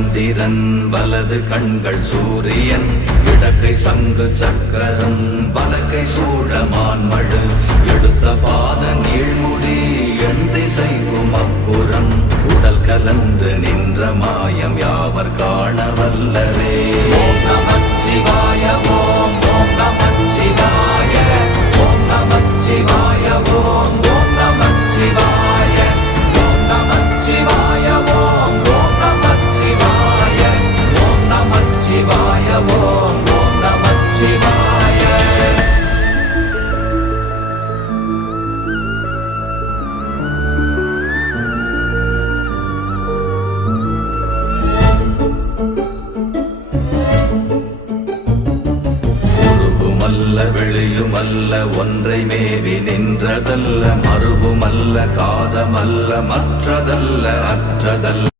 சந்திரன் வலது கண்கள் சூரியன் இடக்கை சங்கு சக்கரம் வலக்கை சூழமான்மழு எடுத்த பாத நீழ்முடி எண் திசைக்கும் அப்புறம் உடல் கலந்து நின்ற மாயம் யாவர் காண வல்லரே. ஓம் நமச்சிவாய ஓம் ஓம் நமச்சிவாய ஓம் நமச்சிவாய ஓம் ஓம் நமச்சிவாய ஓம் நமச்சிவாய ஓம் ஓம் நமச்சிவாய ஓம் நமச்சிவாய ஓம் ஓம் நமச்சிவாய. வெளியுமல்ல ஒன்றை மேவி நின்றதல்ல மறுவுமல்ல காதமல்ல மற்றதல்ல அற்றதல்ல